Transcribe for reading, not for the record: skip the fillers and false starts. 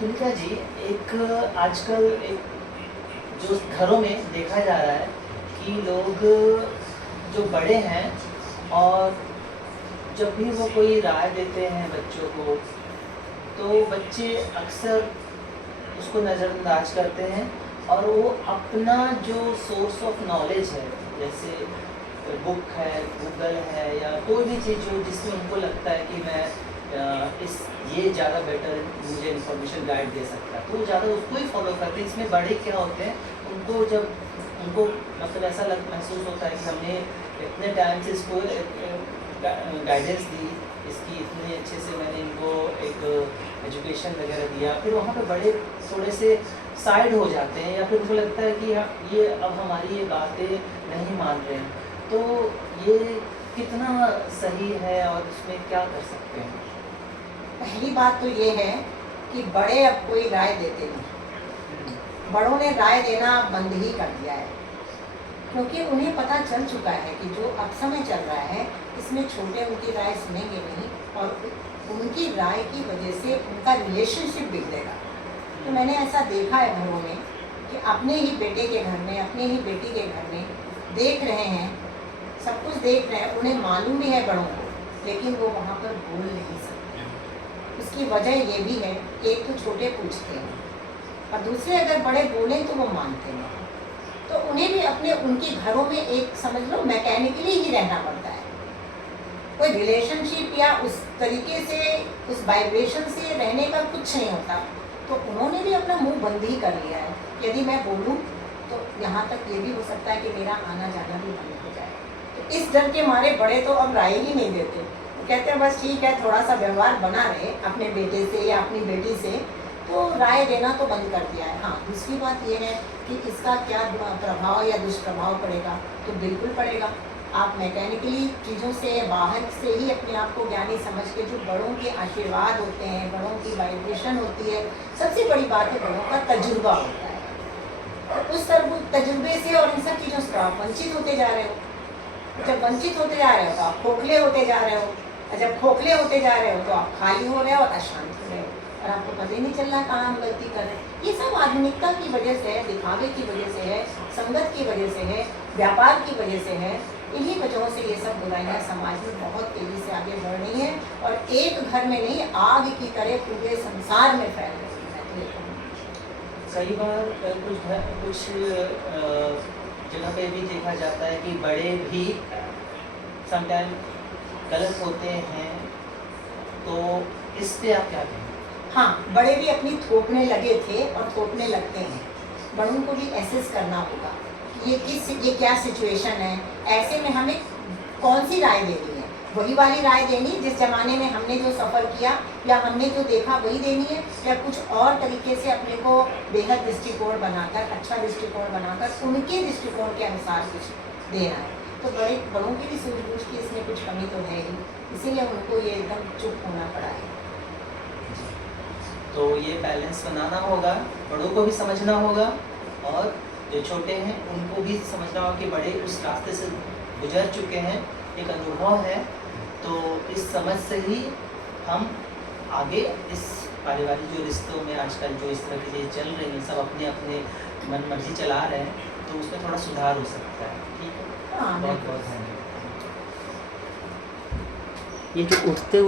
तुलिका जी, एक आजकल एक जो घरों में देखा जा रहा है कि लोग जो बड़े हैं और जब भी वो कोई राय देते हैं बच्चों को, तो बच्चे अक्सर उसको नज़रअंदाज करते हैं और वो अपना जो सोर्स ऑफ नॉलेज है, जैसे बुक है, गूगल है या कोई भी चीज़ जो जिसमें उनको लगता है कि मैं इस ये ज़्यादा बेटर मुझे इन्फॉर्मेशन गाइड दे सकता है, तो वो ज़्यादा उसको ही फॉलो करते हैं। इसमें बड़े क्या होते हैं, उनको जब उनको मतलब ऐसा महसूस होता है कि हमने इतने टाइम से इसको गाइडेंस दी, इसकी इतने अच्छे से मैंने इनको एक एजुकेशन वगैरह दिया, फिर वहाँ पे बड़े थोड़े से साइड हो जाते हैं या फिर उनको लगता है कि ये अब हमारी ये बातें नहीं मान रहे हैं। तो ये कितना सही है और इसमें क्या कर सकते हैं? पहली बात तो ये है कि बड़े अब कोई राय देते नहीं। बड़ों ने राय देना बंद ही कर दिया है, क्योंकि उन्हें पता चल चुका है कि जो अब समय चल रहा है इसमें छोटे उनकी राय सुनेंगे नहीं और उनकी राय की वजह से उनका रिलेशनशिप बिगड़ेगा। तो मैंने ऐसा देखा है घरों में कि अपने ही बेटे के घर में, अपने ही बेटी के घर में देख रहे हैं, सब कुछ देख रहे हैं, उन्हें मालूम भी है बड़ों को, लेकिन वो वहाँ पर बोल नहीं सकते। उसकी वजह ये भी है, एक तो छोटे पूछते हैं और दूसरे अगर बड़े बोलें तो वो मानते हैं। तो उन्हें भी अपने उनके घरों में एक समझ लो मैकेनिकली ही रहना पड़ता है। कोई रिलेशनशिप या उस तरीके से उस वाइब्रेशन से रहने का कुछ नहीं होता। तो उन्होंने भी अपना मुंह बंद ही कर लिया है। यदि मैं बोलूं तो यहाँ तक ये भी हो सकता है कि मेरा आना जाना भी बंद हो जाए। तो इस डर के मारे बड़े तो अब राय ही नहीं देते। वो कहते हैं बस ठीक है, थोड़ा सा व्यवहार बना रहे अपने बेटे से या अपनी बेटी से, तो राय देना तो बंद कर दिया है। हाँ, दूसरी बात ये है कि इसका क्या प्रभाव या दुष्प्रभाव पड़ेगा, तो बिल्कुल पड़ेगा। आप मैकेनिकली चीज़ों से बाहर से ही अपने आप को ज्ञानी समझ के, जो बड़ों के आशीर्वाद होते हैं, बड़ों की वाइब्रेशन होती है, सबसे बड़ी बात है बड़ों का तजुर्बा होता है। तो उस तजुर्बे से और इन सब चीज़ों से आप वंचित होते जा रहे हो। जब वंचित होते जा रहे हो तो आप खोखले होते जा रहे हो, और जब खोखले होते जा रहे हो तो आप खाली हो रहे हो और अशांत हो रहे हो और आपको पता ही नहीं चल रहा कहाँ हम गलती कर रहे हैं। ये सब आधुनिकता की वजह से है, दिखावे की वजह से है, संगत की वजह से है, व्यापार की वजह से है। इन्हीं वजहों से ये सब बुराइयाँ समाज में बहुत तेज़ी से आगे बढ़ रही हैं और एक घर में नहीं, आग की तरह पूरे संसार में फैल रही है। कई बार कुछ जगह पे भी देखा जाता है कि बड़े भी समटाइम गलत होते हैं, तो इस पे आप क्या कहें? हाँ, बड़े भी अपनी थोपने लगे थे और थोपने लगते हैं। बड़ों को भी एसेस करना होगा कि ये क्या सिचुएशन है, ऐसे में हमें कौन सी राय देनी है। वही वाली राय देनी जिस ज़माने में हमने जो सफ़र किया या हमने जो देखा वही देनी है, या कुछ और तरीके से अपने को बेहद दृष्टिकोण बनाकर, अच्छा दृष्टिकोण बनाकर उनके दृष्टिकोण के अनुसार कुछ देना है। तो बड़ों की भी सूझबूझ की इसमें कुछ कमी तो है ही, इसीलिए उनको ये एकदम चुप होना पड़ा है। तो ये बैलेंस बनाना होगा, बड़ों को भी समझना होगा और जो छोटे हैं उनको भी समझना होगा कि बड़े उस रास्ते से गुजर चुके हैं, एक अनुभव है। तो इस समझ से ही हम आगे इस पारिवारिक जो रिश्तों में आजकल जो इस तरह की चीज़ें चल रही हैं, सब अपने अपने मन मर्जी चला रहे हैं, तो उसमें थोड़ा सुधार हो सकता है। ठीक है, हाँ, बहुत बहुत धन्यवाद। ये जो उठते